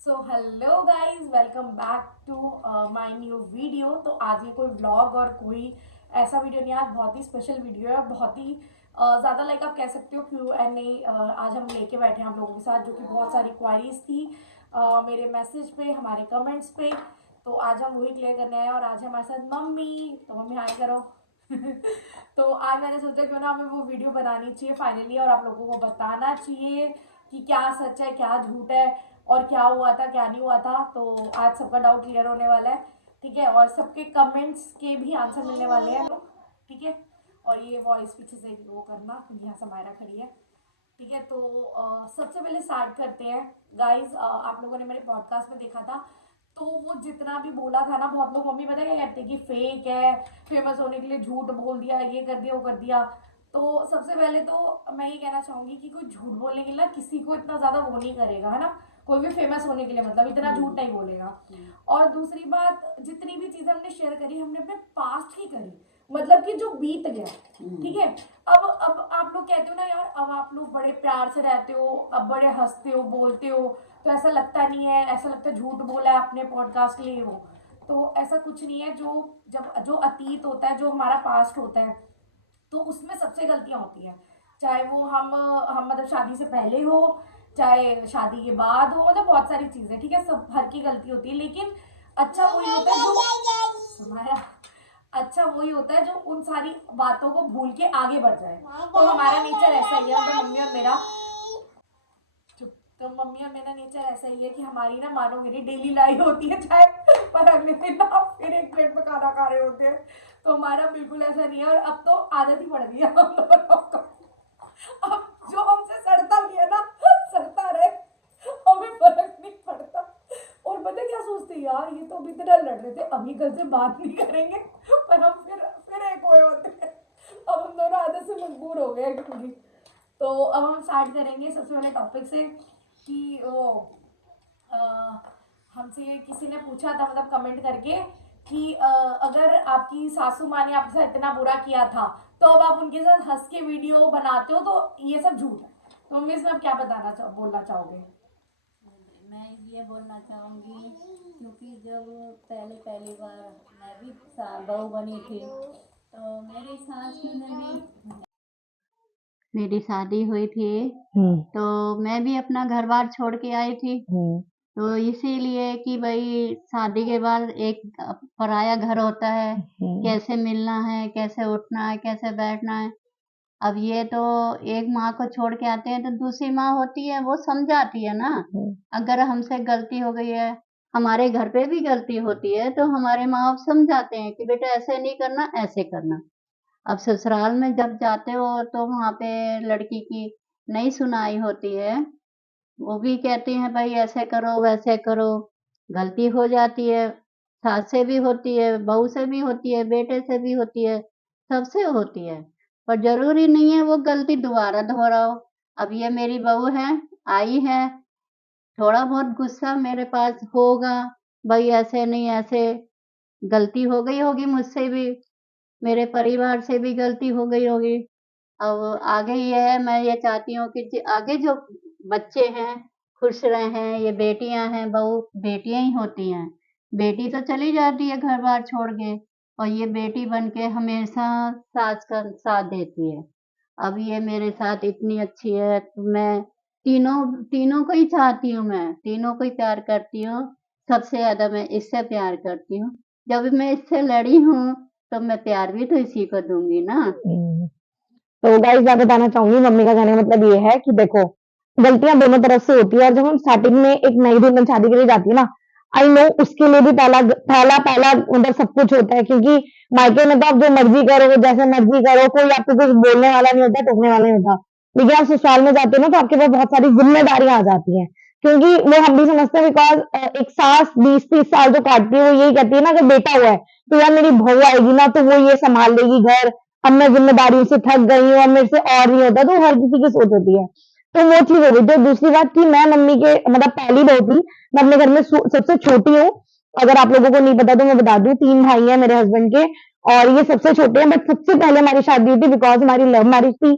So hello guys, welcome back to my new video. तो आज ये कोई व्लॉग और कोई ऐसा वीडियो नहीं, आज बहुत ही स्पेशल वीडियो है। बहुत ही ज़्यादा लाइक आप कह सकते हो क्यू एंड ए आज हम लेके बैठे हैं आप लोगों के साथ, जो कि बहुत सारी क्वारीज थी मेरे मैसेज पे, हमारे कमेंट्स पे। तो आज हम वही क्लियर करने आए हैं और आज है हमारे साथ मम्मी। तो मम्मी हाय करो। तो आज मैंने सोचा क्यों ना हमें वो वीडियो बनानी चाहिए फाइनली, और आप लोगों को बताना चाहिए कि क्या सच है क्या झूठ है और क्या हुआ था क्या नहीं हुआ था। तो आज सबका डाउट क्लियर होने वाला है, ठीक है, और सबके कमेंट्स के भी आंसर मिलने वाले हैं, ठीक है। और ये वॉइस पीछे से वो करना क्योंकि यहाँ समायरा खड़ी है, ठीक है। तो सबसे पहले स्टार्ट करते हैं गाइज। आप लोगों ने मेरे पॉडकास्ट में देखा था, तो वो जितना भी बोला था ना, बहुत लोग मम्मी पता क्या कहते हैं कि फेक है, फेमस होने के लिए झूठ बोल दिया, ये कर दिया वो कर दिया। तो सबसे पहले तो मैं ये कहना चाहूंगी कि कोई झूठ बोलने के लिए किसी को इतना ज़्यादा वो नहीं करेगा, है ना। कोई भी फेमस होने के लिए मतलब इतना झूठ नहीं बोलेगा। और दूसरी बात, जितनी भी चीज़ें हमने शेयर करी हमने अपने पास्ट की करी, मतलब कि जो बीत गया, ठीक है। अब आप लोग कहते हो ना यार, अब आप लोग बड़े प्यार से रहते हो, अब बड़े हंसते हो बोलते हो, तो ऐसा लगता नहीं है, ऐसा लगता है झूठ बोला है अपने पॉडकास्ट के लिए वो। तो ऐसा कुछ नहीं है। जो अतीत होता है, जो हमारा पास्ट होता है, तो उसमें सबसे गलतियां होती हैं। चाहे वो हम मतलब शादी से पहले हो, चाहे शादी के बाद हो, मतलब बहुत सारी चीजें, ठीक है, सब हर की गलती होती है। लेकिन अच्छा वही होता है जो हमारा अच्छा वही होता है जो उन सारी बातों को भूल के आगे बढ़ जाए। तो हमारा नेचर ऐसा ही है, मतलब मम्मी और मेरा। तो मम्मी और मेरा नेचर ऐसा ही है कि हमारी ना मानो मेरी डेली लाइफ होती है चाहे, पर अगले दिन ना फिर एक प्लेट में खाना खा रहे होते हैं। तो हमारा बिल्कुल ऐसा नहीं है, और अब तो आदत ही पड़ गई है हम दोनों को। अब जो हमसे सड़ता भी है ना, सड़ता रहे, हमें फर्क नहीं पड़ता। और पता क्या सोचते हैं यार, ये तो अभी इतना लड़ रहे थे, अभी कल से बात नहीं करेंगे, पर हम फिर एक हुए होते हैं। अब हम दोनों आदत से मजबूर हो गए क्योंकि। तो अब हम स्टार्ट करेंगे सबसे पहले टॉपिक से कि वो अ, हमसे किसी ने पूछा था, मतलब कमेंट करके, कि अगर आपकी सासू माँ ने आपके साथ इतना बुरा किया था, तो अब आप उनके साथ हंस के वीडियो बनाते हो, तो ये सब झूठ है। तो मम्मी इसमें आप क्या बोलना चाहोगे? मैं ये बोलना चाहूँगी, क्योंकि जब पहले पहली बार मैं भी बहू बनी थी, तो मेरी सास ने भी मेरी शादी हुई थी। तो मैं भी अपना घर बार छोड़ के आई थी। तो इसीलिए कि भाई शादी के बाद एक पराया घर होता है, कैसे मिलना है, कैसे उठना है, कैसे बैठना है। अब ये तो एक माँ को छोड़ के आते हैं तो दूसरी माँ होती है, वो समझाती है ना। अगर हमसे गलती हो गई है, हमारे घर पे भी गलती होती है, तो हमारे माँ बाप समझाते हैं कि बेटा ऐसे नहीं करना, ऐसे करना। अब ससुराल में जब जाते हो तो वहाँ पे लड़की की नहीं सुनाई होती है, वो भी कहती हैं भाई ऐसे करो वैसे करो। गलती हो जाती है, सास से भी होती है, बहू से भी होती है, बेटे से भी होती है, सबसे होती है। पर जरूरी नहीं है वो गलती दोबारा दोहराओ। अब ये मेरी बहू है, आई है, थोड़ा बहुत गुस्सा मेरे पास होगा, भाई ऐसे नहीं ऐसे। गलती हो गई होगी मुझसे भी, मेरे परिवार से भी गलती हो गई होगी। अब आगे ये है, मैं ये चाहती हूँ कि आगे जो बच्चे हैं खुश रहें। ये बेटियां हैं, बहू बेटियां ही होती हैं। बेटी तो चली जाती है घर बार छोड़ के, और ये बेटी बन के हमेशा सास का साथ देती है। अब ये मेरे साथ इतनी अच्छी है, तो मैं तीनों तीनों को ही चाहती हूँ, मैं तीनों को ही प्यार करती हूँ। सबसे ज्यादा मैं इससे प्यार करती हूँ। जब मैं इससे लड़ी हूँ तो मैं प्यार भी तो इसी को दूंगी ना। तो गाइस मैं बताना चाहूंगी, मम्मी का कहने का मतलब ये है कि देखो, गलतियां दोनों तरफ से होती है। और जब हम स्टार्टिंग में एक नई दुल्हन शादी के लिए जाती है ना, आई नो उसके लिए भी पहला पहला पहला मतलब सब कुछ होता है, क्योंकि मायके में तो आप जो मर्जी करो, जैसे मर्जी करो, कोई आपको कुछ बोलने वाला नहीं होता, टोकने वाला नहीं होता। लेकिन आप ससुराल में जाते हो ना, तो आपके पास बहुत सारी जिम्मेदारियां आ जाती हैं, क्योंकि वो हम भी समझते हैं, बिकॉज एक सास 20-30 साल जो काटती है, वो यही कहती है ना, अगर बेटा हुआ है तो यार मेरी बहू आएगी ना, तो वो ये संभाल लेगी घर, अब मैं जिम्मेदारियों से थक गई हूँ, अब मेरे से और नहीं होता। तो हर किसी की सोच होती है। तो वो चीज हो गई। तो दूसरी बात कि मैं मम्मी के मतलब पहली बहू थी, मैं अपने घर में सबसे छोटी हूँ। अगर आप लोगों को नहीं पता तो मैं बता दूं, 3 भाई हैं मेरे हस्बैंड के, और ये सबसे छोटे हैं। बट सबसे पहले हमारी शादी हुई थी, बिकॉज हमारी लव मैरिज थी।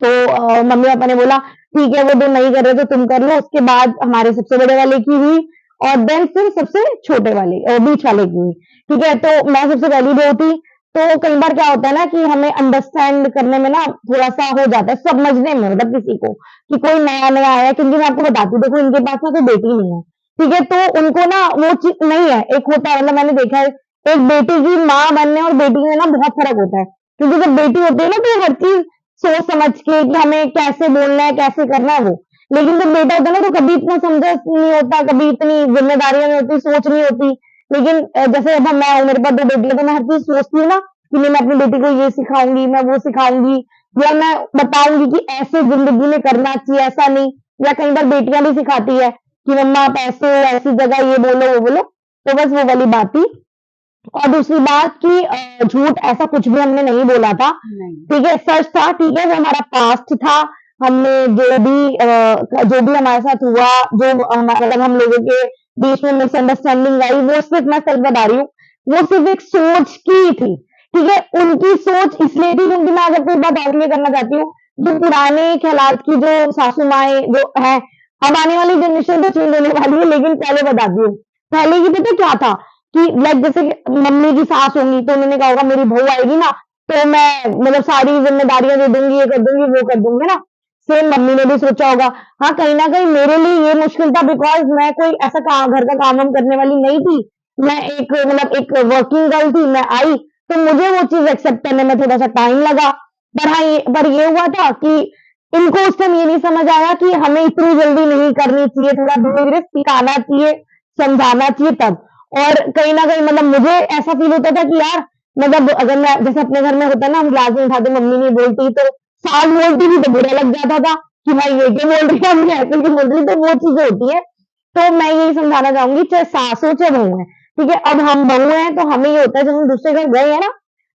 तो मम्मी पापा ने बोला ठीक है वो दो नहीं कर रहे तो तुम कर लो। उसके बाद हमारे सबसे बड़े वाले की हुई और देन फिर सबसे छोटे वाले बीच वाले की हुई। ठीक है, तो मैं सबसे पहली बहू थी। तो कई बार क्या होता है ना कि हमें अंडरस्टैंड करने में ना थोड़ा सा हो जाता है, समझने में, मतलब किसी को कि कोई नया नया आया है। क्योंकि मैं आपको बताती हूँ, देखो इनके पास ना कोई बेटी नहीं है। ठीक है, तो उनको ना वो चीज नहीं है। एक होता है, मतलब मैंने देखा है एक बेटी की माँ बनने और बेटी में ना बहुत फर्क होता है। क्योंकि जब बेटी होती है ना तो हर चीज सोच समझ के कि हमें कैसे बोलना है कैसे करना है वो। लेकिन जब बेटा होता है ना तो कभी इतना समझ नहीं होता, कभी इतनी जिम्मेदारियां नहीं होती, सोच नहीं होती। लेकिन जैसे अब मैं हूँ, मेरे पास दो बेटी है, तो मैं हर चीज सोचती हूँ ना कि नहीं मैं अपनी बेटी को ये सिखाऊंगी, मैं वो सिखाऊंगी, या मैं बताऊंगी कि ऐसे जिंदगी में करना चाहिए, ऐसा नहीं। या कई बार बेटियां भी सिखाती है कि मम्मा आप ऐसे हो, ऐसी जगह ये बोलो वो बोलो। तो बस वो वाली बात थी। और दूसरी बात कि झूठ ऐसा कुछ भी हमने नहीं बोला था। नहीं। ठीक है, सच था। ठीक है, वो हमारा पास्ट था। हमने जो भी हमारे साथ हुआ, जो मतलब हम लोगों के बीच में मिसअंडरस्टैंडिंग आई, वो सिर्फ, मैं सच बता रही हूँ, वो सिर्फ एक सोच की थी। ठीक है, उनकी सोच इसलिए थी क्योंकि मैं अगर कोई बात और क्लियर करना चाहती हूँ, जो पुराने ख्यालात की जो सासू माएँ जो है, अब आने वाली जनरेशन तो चेंज होने वाली है, लेकिन पहले बताती हूँ। पहले की पता क्या था कि लाइक जैसे मम्मी की सास होंगी तो उन्होंने कहा होगा मेरी बहू आएगी ना तो मैं मतलब सारी जिम्मेदारियां दे दूंगी, ये कर दूंगी वो कर दूंगी, है ना। सेम मम्मी ने भी सोचा होगा। हाँ, कहीं ना कहीं मेरे लिए ये मुश्किल था, बिकॉज मैं कोई ऐसा काम, घर का काम वाम करने वाली नहीं थी। मैं एक मतलब एक वर्किंग गर्ल थी। मैं आई तो मुझे वो चीज एक्सेप्ट करने में थोड़ा सा टाइम लगा। पर ये हुआ था कि इनको उस टाइम ये नहीं समझ आया कि हमें इतनी जल्दी नहीं करनी चाहिए, थोड़ा धीरे धीरे सिखाना चाहिए, समझाना चाहिए तब। और कहीं ना कहीं मतलब मुझे ऐसा फील होता था कि यार, मतलब अगर मैं जैसे अपने घर में होता है ना, हम क्लास में उठाते मम्मी नहीं बोलती तो सास बोलती थी तो बुरा लग जाता था कि भाई ये क्या बोल रही है, हम ऐसे क्यों बोल रही है, तो वो चीजें होती है। तो मैं यही समझाना चाहूंगी, चाहे सास हो चाहे बहू है। ठीक है, अब हम बहू हैं तो हमें ये होता है जब हम दूसरे घर गए हैं ना,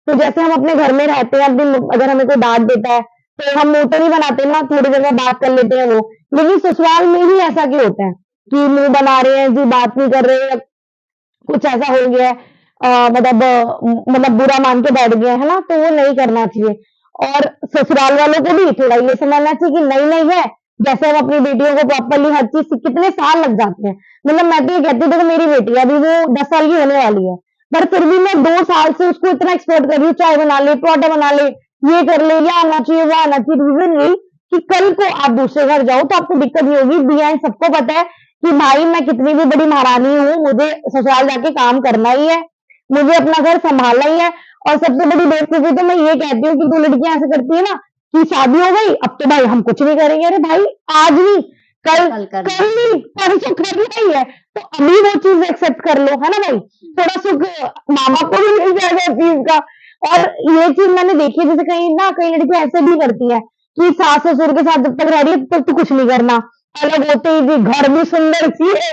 तो जैसे हम अपने घर में रहते हैं, अपनी अगर हमें कोई डांट देता है तो हम मुंह तो नहीं बनाते ना, थोड़ी देर में बात कर लेते हैं वो। लेकिन ससुराल में ही ऐसा क्यों होता है कि मुंह बना रहे हैं जी, बात नहीं कर रहे हैं, कुछ ऐसा हो गया है, मतलब बुरा मान के बैठ गए है ना, तो वो नहीं करना चाहिए। और ससुराल वालों को भी थोड़ा ये समझना चाहिए कि नई नई है, जैसे हम अपनी बेटियों को प्रॉपरली हर चीज कितने साल लग जाते हैं। मतलब मैं तो ये कहती हूँ, देखो मेरी बेटी है, अभी वो 10 साल की होने वाली है, पर फिर भी मैं 2 साल से उसको इतना एक्सपोर्ट कर रही हूँ, चाय बना ले, पराठा बना ले, ये कर ले, ये आना चाहिए वो आना चाहिए। रीजन यही कि कल को आप दूसरे घर जाओ तो आपको दिक्कत नहीं होगी। बिहाइंड सबको पता है कि भाई मैं कितनी भी बड़ी महारानी हूँ, मुझे ससुराल जाके काम करना ही है, मुझे अपना घर संभालना ही है। और सबसे बड़ी बेवकूफी तो मैं ये कहती हूँ कि दो लड़कियां ऐसे करती है ना कि शादी हो गई अब तो भाई हम कुछ नहीं करेंगे। अरे भाई, आज नहीं, कल कल कर कल नहीं, परसों करना ही है, तो अभी वो चीज एक्सेप्ट कर लो, है ना भाई। थोड़ा सुख मामा को भी मिल जाएगा इस चीज का। और ये चीज मैंने देखी है, जैसे कहीं ना कई लड़कियां ऐसे भी करती है कि सास ससुर के साथ जब तक रह रही है तब तक तो कुछ नहीं करना, अलग होते ही जी घर भी सुंदर चाहिए,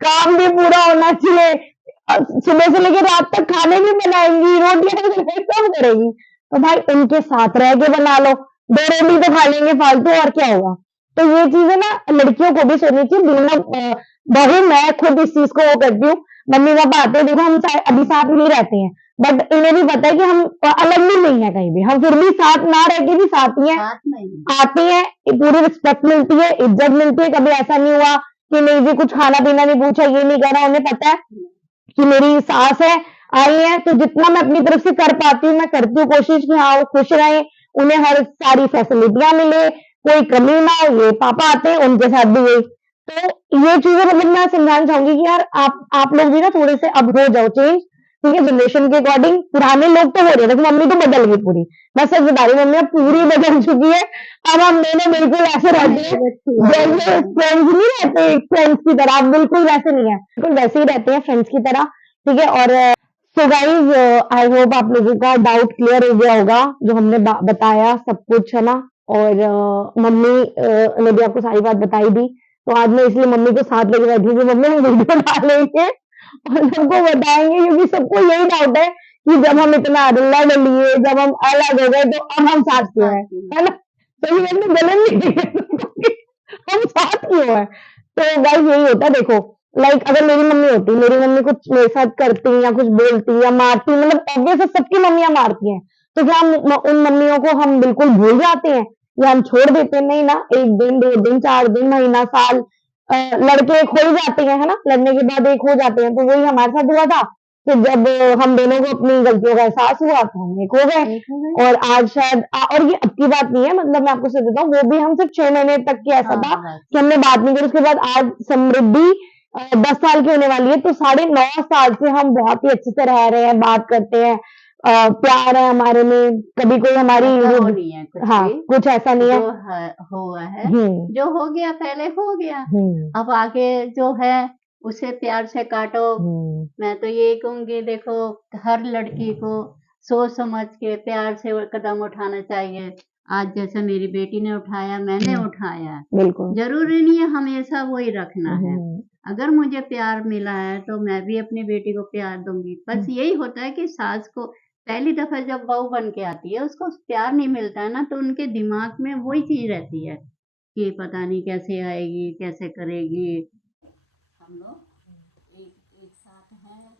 काम भी पूरा होना चाहिए, सुबह से लेकर रात तक खाने भी बनाएंगी, रोटियां सब करेगी। तो भाई उनके साथ रह के बना लो, 2 रोटी तो खा लेंगे फालतू, और क्या होगा। तो ये चीजें ना लड़कियों को भी सोचनी चाहिए। दोनों बहू, मैं खुद इस चीज को वो करती हूँ। मम्मी पापा आते हैं, देखो हम अभी साथ नहीं रहते हैं, बट इन्हें भी पता है कि हम अलग भी नहीं है कहीं भी, हम फिर भी साथ ना रह के भी साथ ही हैं, साथ में ही। आती हैं, पूरी रिस्पेक्ट मिलती है, इज्जत मिलती है। कभी ऐसा नहीं हुआ कि नहीं जी कुछ खाना पीना नहीं पूछा, ये नहीं करा। उन्हें पता है कि मेरी सास है, आई है, तो जितना मैं अपनी तरफ से कर पाती हूँ मैं करती हूँ कोशिश कि हाँ वो खुश रहें, उन्हें हर सारी फैसिलिटियां मिले, कोई कमी ना हो। ये पापा आते हैं, उनके साथ भी यही। तो ये चीजें मतलब मैं समझाना चाहूंगी कि यार आप लोग भी ना थोड़े से अब हो जाओ चेंज। ठीक है, जनरेशन के अकॉर्डिंग पुराने लोग तो हो रहे हैं, देखो मम्मी तो बदल गई पूरी, मैं सच बता रही हूँ, मम्मी अब पूरी बदल चुकी है। अब हम दोनों बिल्कुल ऐसे रहते हैं जैसे फ्रेंड्स नहीं रहते, फ्रेंड्स की तरह, अब बिल्कुल वैसे नहीं है, बिल्कुल वैसे ही रहते हैं फ्रेंड्स की तरह। ठीक है, और सो गाइज आई होप आप लोगों का डाउट क्लियर हो गया होगा, जो हमने बताया सब कुछ, है ना। और मम्मी ने भी आपको सारी बात बताई दी। तो आज मैं इसलिए मम्मी को साथ लेके बैठी हूँ कि मम्मी हम वीडियो डालेंगे और सबको बताएंगे, क्योंकि सबको यही डाउट है कि जब हम इतना लड़ लिए, जब हम अलग हो गए, तो अब हम साथ क्यों हैं, है ना। तो ये हमने जलन नहीं है हम साथ क्यों हैं। तो गाइस यही होता है, देखो लाइक अगर मेरी मम्मी होती, मेरी मम्मी कुछ मेरे साथ करती या कुछ बोलती या मारती, मतलब ऑब्वियस है सबकी मम्मियां मारती हैं, तो क्या हम उन मम्मियों को हम बिल्कुल भूल जाते हैं। या हम छोड़ देते हैं, नहीं ना, 1 दिन 2 दिन 4 दिन महीना साल लड़के एक हो ही जाते हैं, है ना, लड़ने के बाद एक हो जाते हैं। तो वही हमारे साथ हुआ था। फिर जब हम दोनों को अपनी गलतियों का एहसास हुआ तो हम एक हो गए। और आज शायद और ये अब की बात नहीं है, मतलब मैं आपको सच बताऊं, वो भी हम सिर्फ 6 महीने तक की ऐसा था कि हमने बात नहीं करी। उसके बाद आज समृद्धि 10 साल की होने वाली है, तो 9.5 साल से हम बहुत ही अच्छे से रह रहे हैं, बात करते हैं, प्यार है हमारे में, कभी कोई हमारी ऐसा वो नहीं है कुछ हाँ भी। कुछ ऐसा नहीं है। जो है हुआ है, हम्म जो हो गया पहले हो गया। हम्म अब आगे जो है उसे प्यार से काटो। हम्म मैं तो यही कहूंगी, देखो हर लड़की को सोच समझ के प्यार से वो कदम उठाना चाहिए। आज जैसे मेरी बेटी ने उठाया, मैंने उठाया। बिल्कुल। जरूरी नहीं है हमेशा वही रखना है। हम्म अगर मुझे प्यार मिला है तो मैं भी अपनी बेटी को प्यार दूंगी। बस यही होता है कि सास को पहली दफा जब बहू बन के आती है, उसको प्यार नहीं मिलता है ना, तो उनके दिमाग में वही चीज रहती है कि पता नहीं कैसे आएगी, कैसे करेगी। हम लोग एक साथ हैं,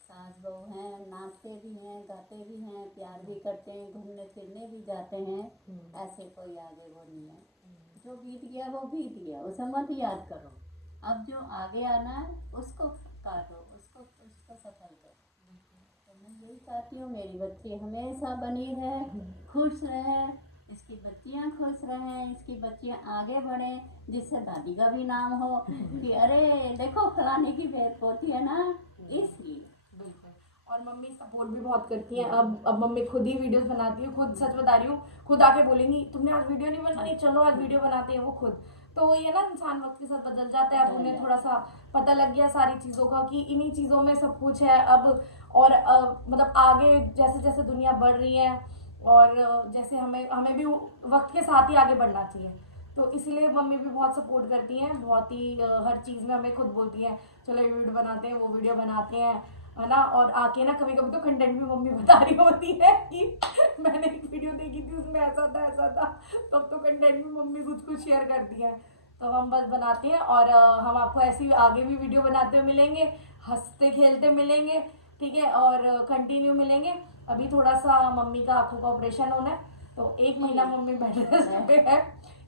सास बहू हैं, नाचते भी हैं, गाते भी हैं, प्यार भी करते हैं, घूमने फिरने भी जाते हैं। ऐसे कोई आगे वो नहीं है। जो बीत गया वो बीत गया, उसे मत याद करो। अब जो आगे आना है उसको काटो, उसको उसको सफल करो। तो मैं यही चाहती हूँ मेरी बच्ची हमेशा बनी रहे, खुश रहे, इसकी बच्चियाँ खुश रहें, इसकी बच्चियाँ आगे बढ़ें, जिससे दादी का भी नाम हो कि अरे देखो फलाने की पोती है ना, इसलिए। बिल्कुल। और मम्मी सपोर्ट भी बहुत करती हैं। अब मम्मी खुद ही वीडियोस बनाती है, खुद सच बता रही हूँ, खुद आके बोलेंगी तुमने आज वीडियो नहीं बनाई, चलो आज वीडियो बनाते हैं वो खुद। तो वही है ना, इंसान वक्त के साथ बदल जाता है। अब उन्हें थोड़ा सा पता लग गया सारी चीज़ों का कि इन्हीं चीज़ों में सब कुछ है अब। और मतलब आगे जैसे जैसे दुनिया बढ़ रही है और जैसे हमें हमें भी वक्त के साथ ही आगे बढ़ना चाहिए। तो इसीलिए मम्मी भी बहुत सपोर्ट करती हैं, बहुत ही हर चीज़ में हमें खुद बोलती हैं चलो ये वीडियो बनाते हैं, वो वीडियो बनाते हैं, है ना। और आके ना कभी कभी तो कंटेंट भी मम्मी बता रही होती है कि मैंने एक वीडियो देखी थी उसमें ऐसा था ऐसा था। तब तो कंटेंट भी मम्मी कुछ कुछ शेयर करती है। तो हम बस बनाते हैं और हम आपको ऐसी आगे भी वीडियो बनाते हुए मिलेंगे, हंसते खेलते मिलेंगे, ठीक है, और कंटिन्यू मिलेंगे। अभी थोड़ा सा मम्मी का आंखों का ऑपरेशन होना है, तो 1 महीना मम्मी बेड रेस्ट पे है।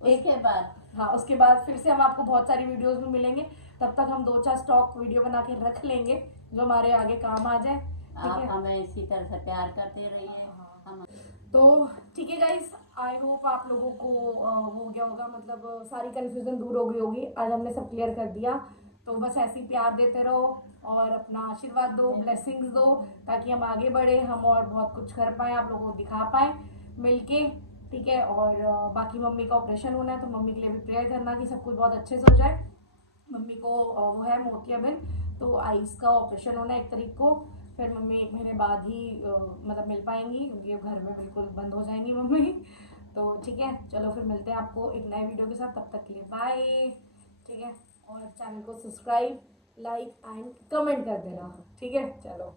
उसके बाद हाँ, उसके बाद फिर से हम आपको बहुत सारी वीडियोस में मिलेंगे। तब तक हम 2-4 स्टॉक वीडियो बना के रख लेंगे जो हमारे आगे काम आ जाए, ठीक आप है। हमें इसी तरह से प्यार करते रहिए। हम तो ठीक है गाइस, आई होप आप लोगों को हो गया होगा, मतलब सारी कन्फ्यूजन दूर हो गई होगी। आज हमने सब क्लियर कर दिया। तो बस ऐसे ही प्यार देते रहो और अपना आशीर्वाद दो, ब्लेसिंग्स दो, ताकि हम आगे बढ़े, हम और बहुत कुछ कर पाएँ, आप लोगों को दिखा पाएँ मिलके, ठीक है। और बाकी मम्मी का ऑपरेशन होना है तो मम्मी के लिए भी प्रेयर करना कि सब कुछ बहुत अच्छे से हो जाए। मम्मी को वो है मोतियाबिंद, तो आइस का ऑपरेशन होना है 1 तारीख को। फिर मम्मी 1 महीने बाद ही मतलब मिल पाएंगी, क्योंकि घर में बिल्कुल बंद हो जाएंगी मम्मी। तो ठीक है, चलो फिर मिलते हैं आपको एक नए वीडियो के साथ, तब तक के लिए बाय, ठीक है। और चैनल को सब्सक्राइब, लाइक एंड कमेंट कर देना, ठीक है, चलो।